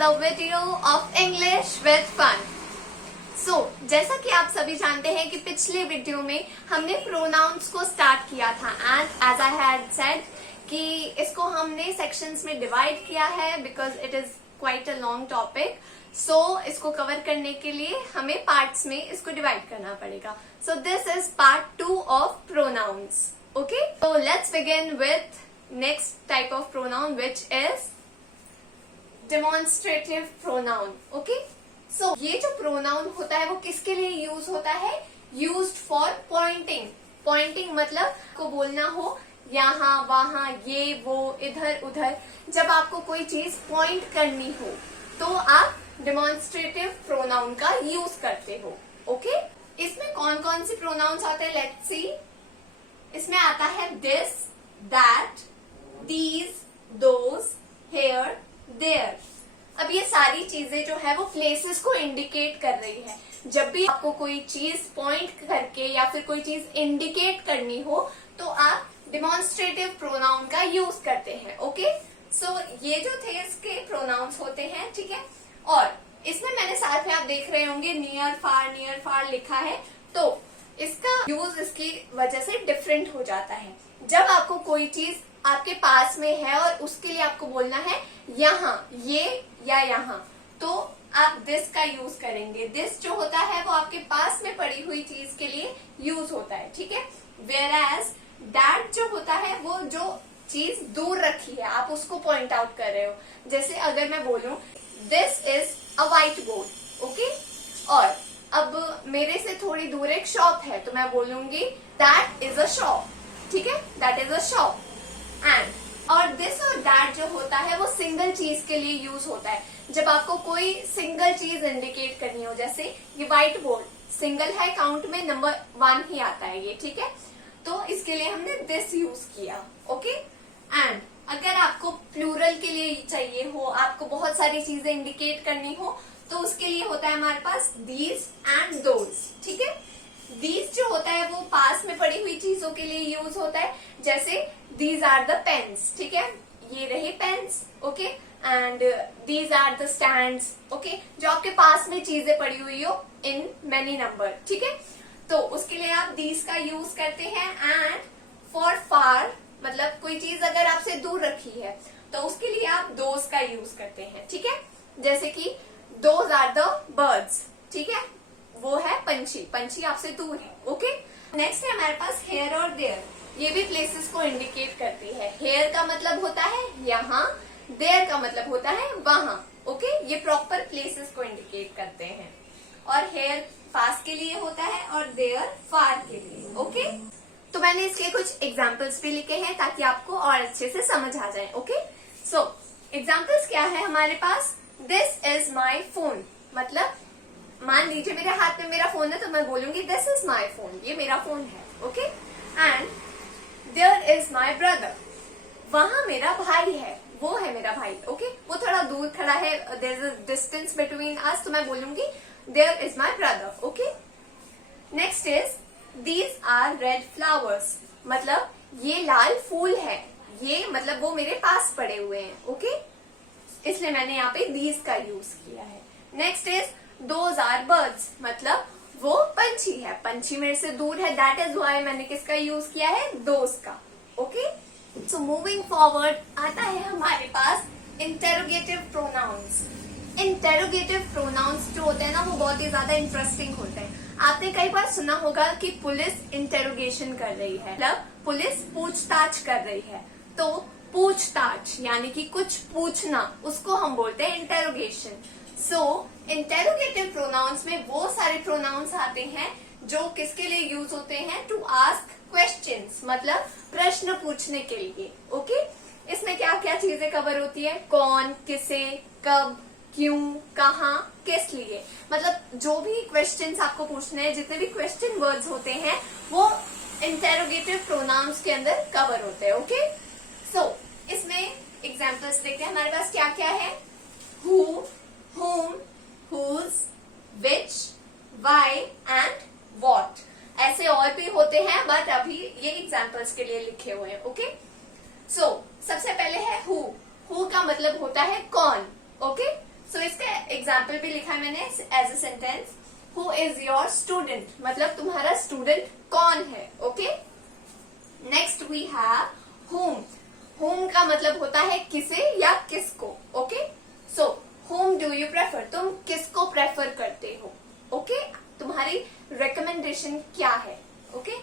another video of English with fun. जैसा कि आप सभी जानते हैं कि पिछले वीडियो में हमने प्रोनाउंस को स्टार्ट किया था and as I had said कि इसको हमने सेक्शंस में डिवाइड किया है because it is quite a long topic. इसको कवर करने के लिए हमें पार्ट्स में इसको डिवाइड करना पड़ेगा. सो this is part 2 of pronouns. Okay, so let's begin with next type of pronoun which is demonstrative pronoun. Okay, so ये जो pronoun होता है वो किसके लिए यूज होता है? Used for pointing. Pointing मतलब को बोलना हो यहाँ वहाँ ये वो इधर उधर. जब आपको कोई चीज पॉइंट करनी हो तो आप demonstrative pronoun का यूज करते हो. ओके, इसमें कौन कौन सी pronouns आते हैं? Let's see. इसमें आता है this, that, these, those, here, there. अब ये सारी चीजें जो है वो प्लेसेस को इंडिकेट कर रही है. जब भी आपको कोई चीज पॉइंट करके या फिर कोई चीज इंडिकेट करनी हो तो आप डिमॉन्स्ट्रेटिव प्रोनाउन का यूज करते हैं. ओके, सो ये जो थे इसके प्रोनाउंस होते हैं. ठीक है, और इसमें मैंने साथ में आप देख रहे होंगे नियर फार लिखा है. तो इसका यूज इसकी वजह से डिफरेंट हो जाता है. जब आपको कोई चीज आपके पास में है और उसके लिए आपको बोलना है यहाँ ये या यहाँ, तो आप दिस का यूज करेंगे. दिस जो होता है वो आपके पास में पड़ी हुई चीज के लिए यूज होता है. ठीक है, वेयर एज दैट जो होता है वो जो चीज दूर रखी है आप उसको पॉइंट आउट कर रहे हो. जैसे अगर मैं बोलूं this is a white board. Okay, और अब मेरे से थोड़ी दूर एक शॉप है तो मैं बोलूंगी दैट इज अ शॉप. ठीक है, that is a shop. And और दिस और दैट जो होता है वो सिंगल चीज के लिए यूज होता है. जब आपको कोई सिंगल चीज इंडिकेट करनी हो, जैसे ये व्हाइट बोर्ड सिंगल है, काउंट में नंबर 1 ही आता है ये. ठीक है, तो इसके लिए हमने दिस यूज किया. ओके, एंड अगर आपको प्लूरल के लिए चाहिए हो, आपको बहुत सारी चीजें इंडिकेट करनी हो, तो उसके लिए होता है हमारे पास दीज एंड दोज. ठीक है, दीज जो होता है वो पास में पड़ी हुई चीजों के लिए यूज होता है. जैसे दीज आर द पेन्स. ठीक है, ये रहे pens. Okay, and these are the stands. Okay, जो आपके पास में चीजें पड़ी हुई हो इन मेनी नंबर. ठीक है, तो उसके लिए आप दीज का यूज करते हैं. एंड फॉर फार मतलब कोई चीज अगर आपसे दूर रखी है तो उसके लिए आप दोज का यूज करते हैं. ठीक है, जैसे कि दोज आर द बर्ड्स. ठीक है, वो है पंछी. पंछी आपसे दूर है. ओके, नेक्स्ट है हमारे पास हेयर और देयर. ये भी प्लेसेस को इंडिकेट करती है. हेयर का मतलब होता है यहाँ, देयर का मतलब होता है वहां. ओके, ये प्रॉपर प्लेसेस को इंडिकेट करते हैं. और हेयर पास के लिए होता है और देयर फार के लिए. ओके, तो मैंने इसके कुछ एग्जाम्पल्स भी लिखे हैं ताकि आपको और अच्छे से समझ आ जाए. ओके, सो एग्जाम्पल्स क्या है हमारे पास? This is my phone. मतलब मान लीजिए मेरे हाथ में मेरा फोन है तो मैं बोलूंगी दिस इज माई फोन, ये मेरा फोन है. Okay, and there is my brother. वहां मेरा भाई है, वो है मेरा भाई. ओके, वो थोड़ा दूर खड़ा है, there is a distance between us, तो मैं बोलूंगी there is my brother. Okay, next is these are red flowers. मतलब ये लाल फूल है, ये मतलब वो मेरे पास पड़े हुए हैं. ओके, इसलिए मैंने यहाँ पे दीज का यूज किया है. Next is those are birds. मतलब वो पंछी है, पंछी मेरे से दूर है, दैट इज व्हाई मैंने किसका यूज किया है? दोज का. ओके, सो मूविंग फॉरवर्ड आता है हमारे पास इंटेरोगेटिव प्रोनाउंस. इंटेरोगेटिव प्रोनाउंस जो होते हैं ना वो बहुत ही ज्यादा इंटरेस्टिंग होते हैं. आपने कई बार सुना होगा कि पुलिस इंटेरोगेशन कर रही है, मतलब पुलिस पूछताछ कर रही है. तो पूछताछ यानी कि कुछ पूछना, उसको हम बोलते हैं इंटेरोगेशन. सो इंटेरोगेटिव प्रोनाउंस में वो सारे प्रोनाउंस आते हैं जो किसके लिए यूज होते हैं? टू आस्क क्वेश्चंस, मतलब प्रश्न पूछने के लिए. ओके, इसमें क्या क्या चीजें कवर होती है? कौन, किसे, कब, क्यों, कहाँ, किस लिए. मतलब जो भी क्वेश्चंस आपको पूछने हैं, जितने भी क्वेश्चन वर्ड्स होते हैं वो इंटेरोगेटिव प्रोनाउंस के अंदर कवर होते हैं. ओके, सो इसमें एग्जाम्पल्स देखते हैं हमारे पास क्या क्या है. Who, whom, whose, which, why and what. ऐसे और भी होते हैं बट अभी ये एग्जाम्पल्स के लिए लिखे हुए हैं. ओके, सो सबसे पहले है हु. हु का मतलब होता है कौन. ओके, सो इसका एग्जाम्पल भी लिखा है मैंने as a sentence, who is your student, मतलब तुम्हारा स्टूडेंट कौन है. Okay, next we have whom. whom का मतलब होता है किसे या किसको. Okay, so whom do you prefer, तुम किसको प्रेफर करते हो. ओके, तुम्हारी रिकमेंडेशन क्या है. Okay,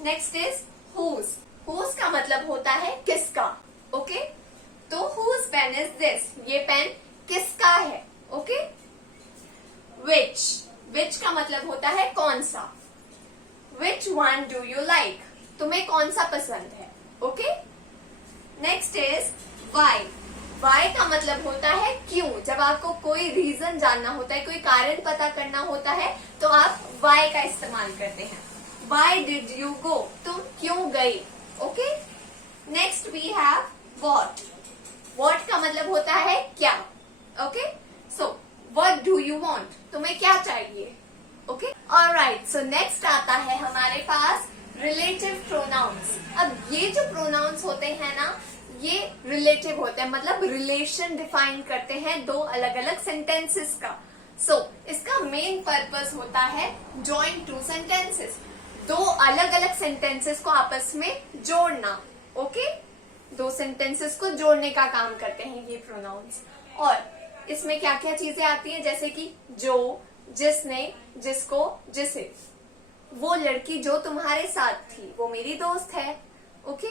next is whose. whose का मतलब होता है किसका. ओके, तो whose pen is this, ये पेन किसका है. Okay, which. which का मतलब होता है कौन सा. which one do you like, तुम्हें कौन सा पसंद है. Okay, next is why. why का मतलब होता है क्यों. जब आपको कोई रीजन जानना होता है, कोई कारण पता करना होता है, तो आप why का इस्तेमाल करते हैं. why did you go, तुम क्यों गई. Okay, next we have what. what का मतलब होता है क्या. Okay, so what do you want, तुम्हें क्या चाहिए. ओके, ऑलराइट, सो नेक्स्ट आता है हमारे पास रिलेटिव प्रोनाउंस. अब ये जो प्रोनाउंस होते हैं ना, ये रिलेटिव होते हैं, मतलब रिलेशन डिफाइन करते हैं दो अलग अलग सेंटेंसेस का. सो इसका मेन पर्पस होता है जॉइन टू सेंटेंसेस, दो अलग अलग सेंटेंसेस को आपस में जोड़ना. ओके, दो सेंटेंसेस को जोड़ने का काम करते हैं ये प्रोनाउंस. और इसमें क्या क्या चीजें आती हैं, जैसे कि जो, जिसने, जिसको, जिसे. वो लड़की जो तुम्हारे साथ थी वो मेरी दोस्त है. ओके,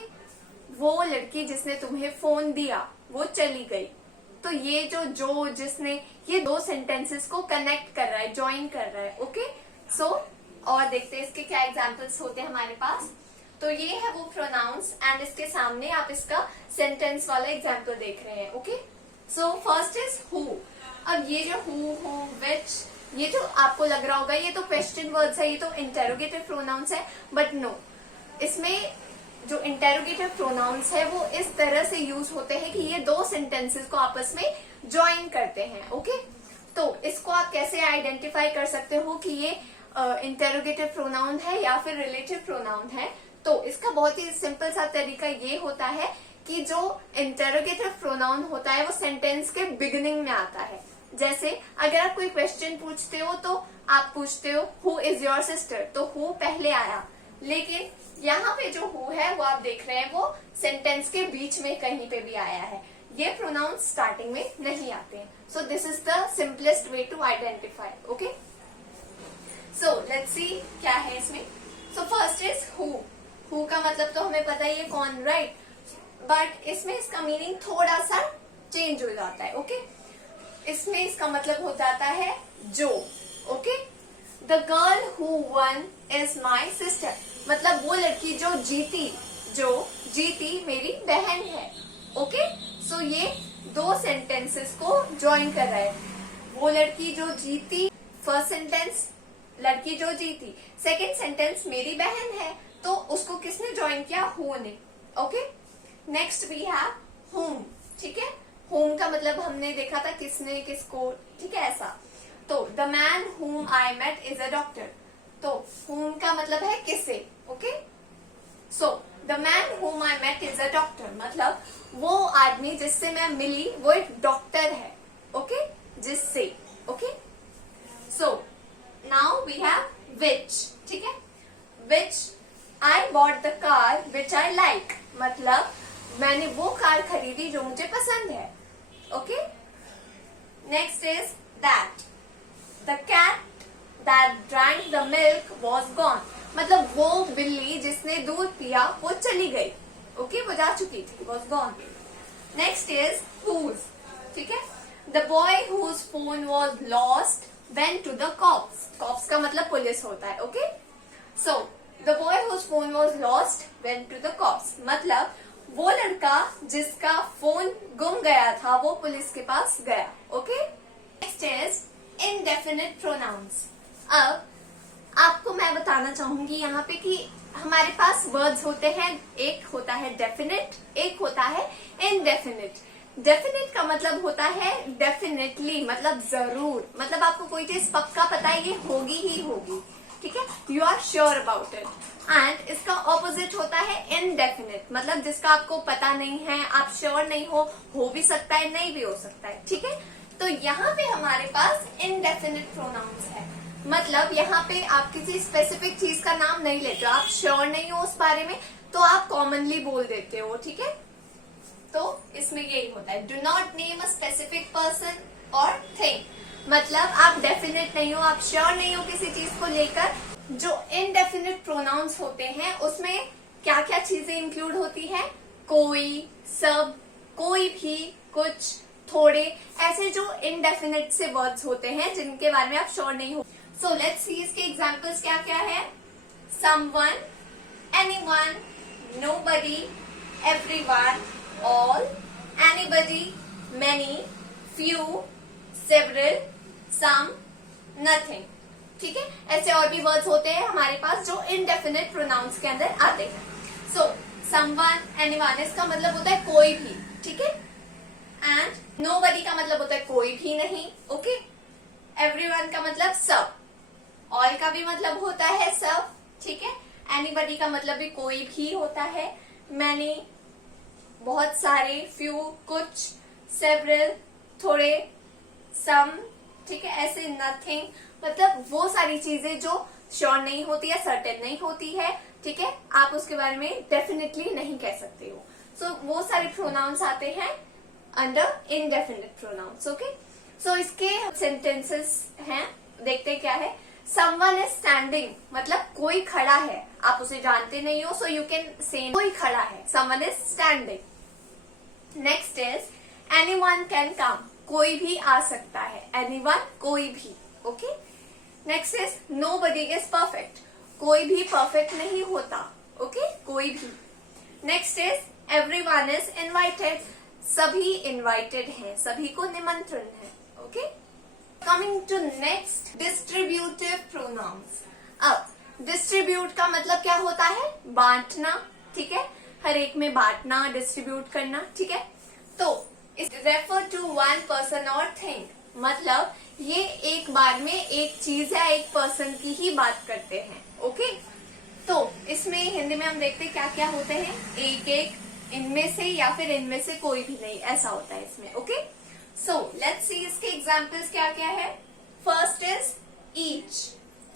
वो लड़की जिसने तुम्हें फोन दिया वो चली गई. तो ये जो जिसने, ये दो सेंटेंसेस को कनेक्ट कर रहा है, ज्वाइन कर रहा है. ओके, सो और देखते हैं इसके क्या एग्जांपल्स होते हैं हमारे पास. तो ये है वो प्रोनाउंस एंड इसके सामने आप इसका सेंटेंस वाला एग्जाम्पल देख रहे हैं. Okay, so first is who. अब ये जो हु, विच, ये जो आपको लग रहा होगा ये तो क्वेश्चन वर्ड्स है, ये तो इंटेरोगेटिव प्रोनाउंस है, बट नो, इसमें जो इंटेरोगेटिव प्रोनाउंस है वो इस तरह से यूज होते हैं कि ये दो सेंटेंसेस को आपस में ज्वाइन करते हैं. ओके, तो इसको आप कैसे आइडेंटिफाई कर सकते हो कि ये इंटेरोगेटिव प्रोनाउन है या फिर रिलेटिव प्रोनाउन है. तो इसका बहुत ही सिंपल सा तरीका ये होता है कि जो इंटेरोगेटिव प्रोनाउन होता है वो सेंटेंस के बिगिनिंग में आता है. जैसे अगर आप कोई क्वेश्चन पूछते हो तो आप पूछते हो हु इज योर सिस्टर, तो हु पहले आया. लेकिन यहाँ पे जो हु है वो आप देख रहे हैं वो सेंटेंस के बीच में कहीं पे भी आया है. ये प्रोनाउंस स्टार्टिंग में नहीं आते हैं. So this is the simplest way to identify. Okay, so let's see क्या है इसमें. So first is who. Who का मतलब तो हमें पता ही है कौन, राइट. बट इसमें इसका मीनिंग थोड़ा सा चेंज हो जाता है. ओके, इसमें इसका मतलब हो जाता है जो. Okay, the girl who one is my sister, मतलब वो लड़की जो जीती मेरी बहन है. ओके, सो ये दो सेंटेंसेस को ज्वाइन कर रहा है. वो लड़की जो जीती, फर्स्ट सेंटेंस लड़की जो जीती, सेकेंड सेंटेंस मेरी बहन है, तो उसको किसने ज्वाइन किया, हु ने. Okay, next we have whom. ठीक है, whom का मतलब हमने देखा था किसने, किसको. ठीक है, ऐसा. तो the man whom I met is a doctor. तो whom का मतलब है किसे. Okay, so the man whom I met is a doctor, मतलब वो आदमी जिससे मैं मिली वो एक डॉक्टर है. ओके, जिससे. Okay, so now we have which. ठीक है, which I bought the car which I like, मतलब मैंने वो कार खरीदी जो मुझे पसंद है. Okay, next is that. The cat that drank the milk was gone, मतलब वो बिल्ली जिसने दूध पिया वो चली गई. ओके, वो जा चुकी थी, was gone. Next is whose. ठीक है, the boy whose phone was lost went to the cops. cops का मतलब पुलिस होता है. Okay, so the boy whose phone was lost went to the cops, मतलब वो लड़का जिसका फोन गुम गया था वो पुलिस के पास गया. Okay, next is indefinite pronouns. अब आपको मैं बताना चाहूंगी यहाँ पे कि हमारे पास वर्ड्स होते हैं, एक होता है डेफिनेट, एक होता है इनडेफिनिट. डेफिनेट का मतलब होता है डेफिनेटली, मतलब जरूर, मतलब आपको कोई चीज पक्का पता है ये होगी ही होगी. ठीक है, you are sure about it. And इसका ऑपोजिट होता है इनडेफिनिट, मतलब जिसका आपको पता नहीं है, आप श्योर नहीं हो भी सकता है, नहीं भी हो सकता है. ठीक है, तो यहाँ पे हमारे पास इनडेफिनिट प्रोनाउंस है, मतलब यहाँ पे आप किसी स्पेसिफिक चीज का नाम नहीं लेते हो, आप श्योर नहीं हो उस बारे में, तो आप कॉमनली बोल देते हो, ठीक है। तो इसमें यही होता है, do not name a specific person और थिंग, मतलब आप डेफिनेट नहीं हो, आप श्योर नहीं हो किसी चीज को लेकर। जो इनडेफिनिट प्रोनाउंस होते हैं उसमें क्या क्या चीजें इंक्लूड होती हैं, कोई, सब, कोई भी, कुछ, थोड़े, ऐसे जो इनडेफिनिट से वर्ड्स होते हैं जिनके बारे में आप श्योर नहीं हो। सो लेट्स सी इसके एग्जांपल्स क्या क्या है। Someone, anyone, nobody, everyone, all, anybody, many, few, several, some, nothing, ठीक है। ऐसे और भी वर्ड्स होते हैं हमारे पास जो इनडेफिनिट प्रोनाउंस के अंदर आते हैं। सो समवन, एनीवन, इसका मतलब होता है कोई भी, ठीक है। एंड नोबडी का मतलब होता है कोई भी नहीं, ओके। एवरीवन का मतलब सब, ऑल का भी मतलब होता है सब, ठीक है। एनीबडी का मतलब भी कोई भी होता है, मैनी बहुत सारे, फ्यू कुछ, सेवरल थोड़े, सम, ठीक है। ऐसे नथिंग मतलब वो सारी चीजें जो श्योर नहीं होती है, सर्टेन नहीं होती है, ठीक है, आप उसके बारे में डेफिनेटली नहीं कह सकते हो। सो वो सारे प्रोनाउंस आते हैं under indefinite pronounce, okay. So इसके सेंटेंसेस हैं, देखते क्या है। समवन इज स्टैंडिंग, मतलब कोई खड़ा है, आप उसे जानते नहीं हो, सो यू कैन से कोई खड़ा है, someone is standing. Next is anyone can come, कोई भी आ सकता है, एनीवन कोई भी, okay. Next is nobody is perfect, कोई भी परफेक्ट नहीं होता, ओके, कोई भी। Next is everyone is invited, सभी इनवाइटेड हैं, सभी को निमंत्रण है, okay. Coming to next, distributive pronouns. अब डिस्ट्रीब्यूट का मतलब क्या होता है, बांटना, ठीक है, हर एक में बांटना, डिस्ट्रीब्यूट करना, ठीक है। तो रेफर टू वन पर्सन और थिंग, मतलब ये एक बार में एक चीज या एक पर्सन की ही बात करते हैं, ओके। तो इसमें हिंदी में हम देखते हैं क्या क्या होते हैं, एक एक, इनमें से या फिर इनमें से कोई भी नहीं, ऐसा होता है इसमें, ओके। सो लेट्स सी इसके एग्जांपल्स क्या क्या है। First is each,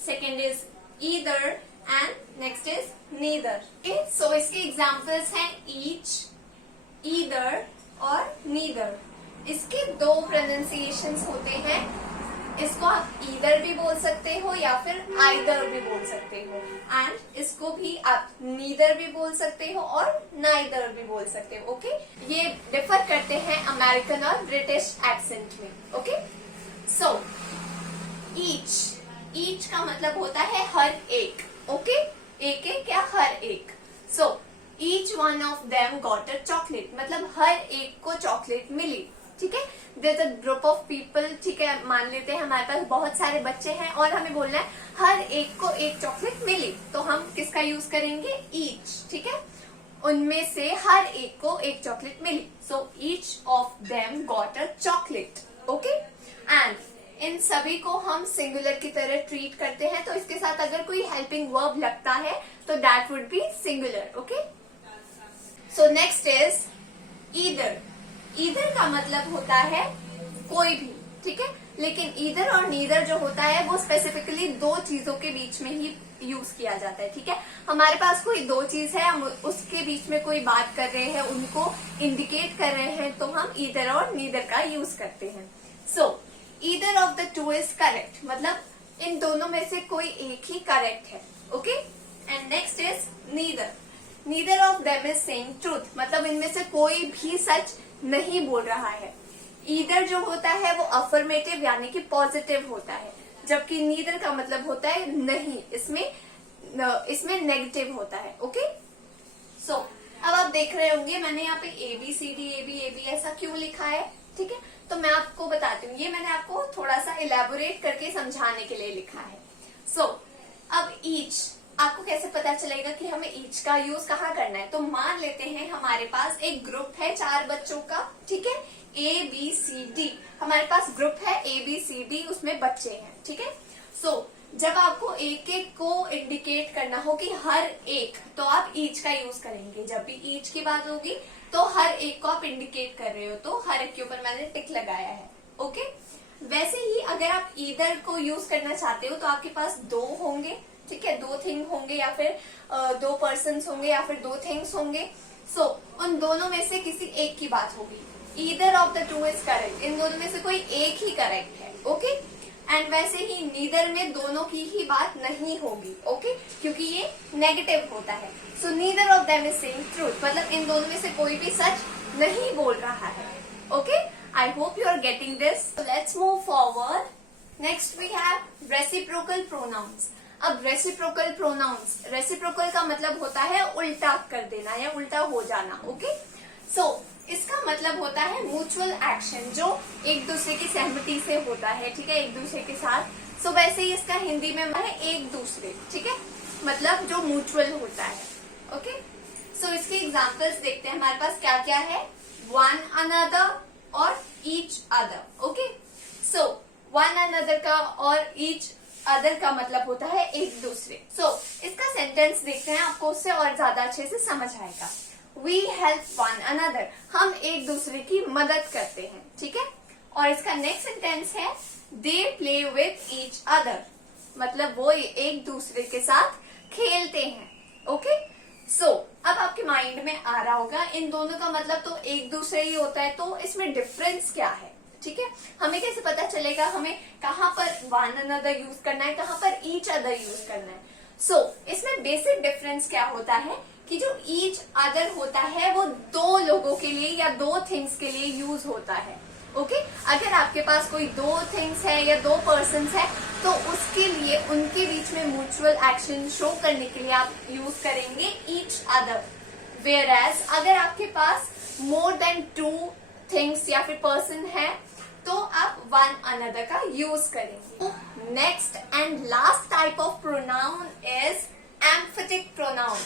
second is either and next is neither, okay. So इसके एग्जांपल्स हैं ईच, ईदर और नीदर। इसके दो प्रोनाउंसिएशंस होते हैं, इसको आप ईदर भी बोल सकते हो या फिर आइदर भी बोल सकते हो, एंड इसको भी आप नीदर भी बोल सकते हो और नाइदर भी बोल सकते हो, ओके। ये डिफर करते हैं अमेरिकन और ब्रिटिश एक्सेंट में, ओके। सो ईच, ईच का मतलब होता है हर एक, ओके, एक एक या हर एक। So each one of them got a chocolate, मतलब हर एक को चॉकलेट मिली, ठीक है। There is a group of people, ठीक है, मान लेते हैं हमारे पास बहुत सारे बच्चे हैं और हमें बोलना है हर एक को एक चॉकलेट मिली, तो हम किसका यूज करेंगे, ईच, ठीक है। उनमें से हर एक को एक चॉकलेट मिली, so each of them got a chocolate, okay. And इन सभी को हम सिंगुलर की तरह ट्रीट करते हैं, तो इसके साथ अगर कोई हेल्पिंग वर्ब लगता है तो that would be singular, okay. So next is either, either का मतलब होता है कोई भी, ठीक है, लेकिन ईदर और नीदर जो होता है वो स्पेसिफिकली दो चीजों के बीच में ही यूज किया जाता है, ठीक है। हमारे पास कोई दो चीज है, हम उसके बीच में कोई बात कर रहे हैं, उनको इंडिकेट कर रहे हैं, तो हम ईदर और नीदर का यूज करते हैं। सो either of the two is correct, मतलब इन दोनों में से कोई एक ही करेक्ट है, okay. And next is neither, neither of them is saying truth, मतलब इनमें से कोई भी सच नहीं बोल रहा है। ईदर जो होता है वो अफर्मेटिव यानी कि पॉजिटिव होता है, जबकि नीदर का मतलब होता है नहीं, इसमें नेगेटिव होता है, ओके। सो अब आप देख रहे होंगे मैंने यहाँ पे ABCD AB ऐसा क्यों लिखा है, ठीक है। तो मैं आपको बताती हूँ, ये मैंने आपको थोड़ा सा इलेबोरेट करके समझाने के लिए लिखा है। सो अब ईच, आपको कैसे पता चलेगा कि हमें ईच का यूज कहाँ करना है। तो मान लेते हैं हमारे पास एक ग्रुप है 4 बच्चों का, ठीक है, ABCD, हमारे पास ग्रुप है ABCD, उसमें बच्चे हैं, ठीक है। सो जब आपको एक एक को इंडिकेट करना हो कि हर एक, तो आप ईच का यूज करेंगे। जब भी ईच की बात होगी तो हर एक को आप इंडिकेट कर रहे हो, तो हर एक के ऊपर मैंने टिक लगाया है, ओके। वैसे ही अगर आप ईदर को यूज करना चाहते हो तो आपके पास दो होंगे, ठीक है, दो थिंग होंगे या फिर दो पर्सन होंगे या फिर दो थिंग्स होंगे। सो उन दोनों में से किसी एक की बात होगी। Either of the two is correct, इन दोनों में से कोई एक ही करेक्ट है, ओके। एंड वैसे ही नीदर में दोनों की ही बात नहीं होगी, ओके, क्योंकि ये नेगेटिव होता है। So neither of them is saying truth, मतलब इन दोनों में से कोई भी सच नहीं बोल रहा है, okay. I hope you are getting this. Let's move forward. Next we have reciprocal pronouns. अब रेसिप्रोकल प्रोनाउंस, रेसिप्रोकल का मतलब होता है उल्टा कर देना या उल्टा हो जाना, ओके। सो इसका मतलब होता है म्यूचुअल एक्शन, जो एक दूसरे की सहमति से होता है, ठीक है, एक दूसरे के साथ। सो वैसे ही इसका हिंदी में है एक दूसरे, ठीक है, मतलब जो म्यूचुअल होता है, ओके। सो इसके एग्जांपल्स देखते हैं हमारे पास क्या क्या है। वन अनदर और each other, okay. So one another का और ईच अदर का मतलब होता है एक दूसरे। सो इसका सेंटेंस देखते हैं, आपको उससे और ज्यादा अच्छे से समझ आएगा। We help one another, हम एक दूसरे की मदद करते हैं, ठीक है। और इसका नेक्स्ट सेंटेंस है they play with each other, मतलब वो एक दूसरे के साथ खेलते हैं, ओके। सो अब आपके माइंड में आ रहा होगा इन दोनों का मतलब तो एक दूसरे ही होता है, तो इसमें डिफरेंस क्या है, ठीक है। हमें कैसे पता चलेगा हमें कहाँ पर वन अनदर यूज करना है, कहाँ पर ईच अदर यूज करना है। सो इसमें बेसिक डिफरेंस क्या होता है कि जो ईच अदर होता है वो दो लोगों के लिए या दो थिंग्स के लिए यूज होता है, ओके। अगर आपके पास कोई दो थिंग्स है या दो पर्सन्स है तो उसके लिए उनके बीच में म्यूचुअल एक्शन शो करने के लिए आप यूज करेंगे ईच अदर। वेयर एज अगर आपके पास मोर देन टू थिंग्स या फिर पर्सन है तो आप वन अनदर का यूज करेंगे। Next and last type of pronoun is emphatic pronoun.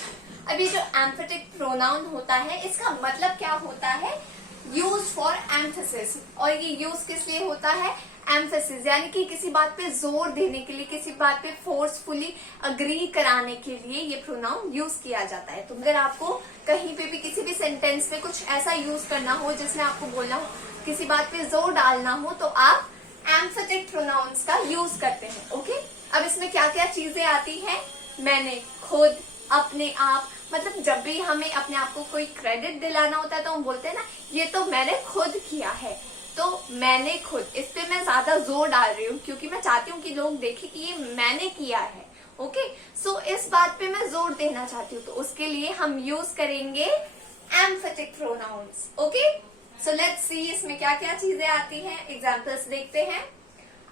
अभी जो एम्फेटिक प्रोनाउन होता है इसका मतलब क्या होता है, यूज फॉर एम्फेसिस। और ये यूज किस लिए होता है, एम्फेसिस, यानी कि किसी बात पे जोर देने के लिए, किसी बात पे फोर्सफुली अग्री कराने के लिए ये प्रोनाउन यूज किया जाता है। तो अगर आपको कहीं पे भी किसी भी सेंटेंस में कुछ ऐसा यूज करना हो जिसमें आपको बोलना हो, किसी बात पे जोर डालना हो, तो आप एम्फेटिक प्रोनाउंस का यूज करते हैं, ओके। अब इसमें क्या क्या चीजें आती हैं, मैंने, खुद, अपने आप, मतलब जब भी हमें अपने आप को कोई क्रेडिट दिलाना होता है तो हम बोलते हैं ना ये तो मैंने खुद किया है, तो मैंने खुद, इस पे मैं ज्यादा जोर डाल रही हूँ क्योंकि मैं चाहती हूँ कि लोग देखें कि ये मैंने किया है, ओके। सो इस बात पे मैं जोर देना चाहती हूँ, तो उसके लिए हम यूज करेंगे emphatic pronouns, okay. So let's see इसमें क्या क्या चीजें आती हैं, एग्जाम्पल्स देखते हैं।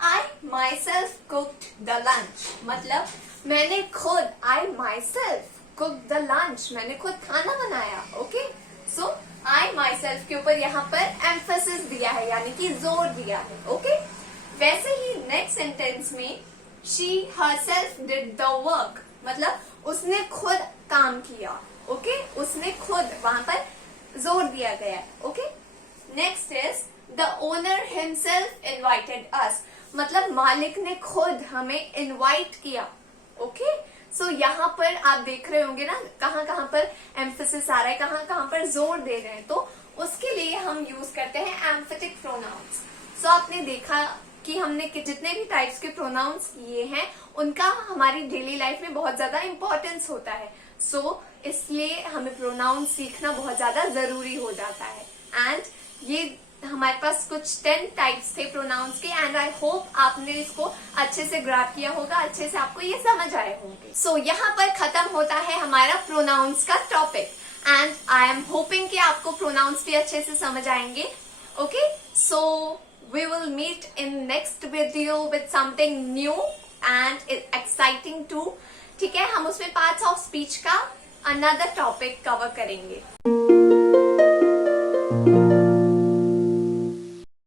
I myself cooked the lunch, मतलब मैंने खुद, I myself cooked the lunch, मैंने खुद खाना बनाया, ओके। सो I myself के ऊपर यहाँ पर एम्फेसिस दिया है, यानी कि जोर दिया है, ओके। वैसे ही नेक्स्ट सेंटेंस में she herself did the work, मतलब उसने खुद काम किया, ओके, उसने खुद, वहां पर जोर दिया गया है, okay. Next is the owner himself invited us, मतलब मालिक ने खुद हमें इनवाइट किया, ओके। सो यहाँ पर आप देख रहे होंगे ना कहाँ कहाँ पर एम्फेसिस आ रहा है, कहाँ कहाँ पर जोर दे रहे हैं, तो उसके लिए हम यूज करते हैं एम्फेटिक प्रोनाउंस। सो आपने देखा कि हमने जितने भी टाइप्स के प्रोनाउंस किए हैं उनका हमारी डेली लाइफ में बहुत ज्यादा इंपॉर्टेंस होता है। सो इसलिए हमें प्रोनाउंस सीखना बहुत ज्यादा जरूरी हो जाता है। एंड ये हमारे पास कुछ 10 टाइप्स थे प्रोनाउंस के, एंड आई होप आपने इसको अच्छे से ग्रैब किया होगा, अच्छे से आपको ये समझ आए होंगे। सो यहाँ पर खत्म होता है हमारा प्रोनाउंस का topic, and I am hoping कि आपको प्रोनाउंस भी अच्छे से समझ आएंगे, okay. So we will meet in next video with something new and exciting too, ठीक है। हम उसमें पार्ट्स ऑफ स्पीच का अनदर टॉपिक कवर करेंगे।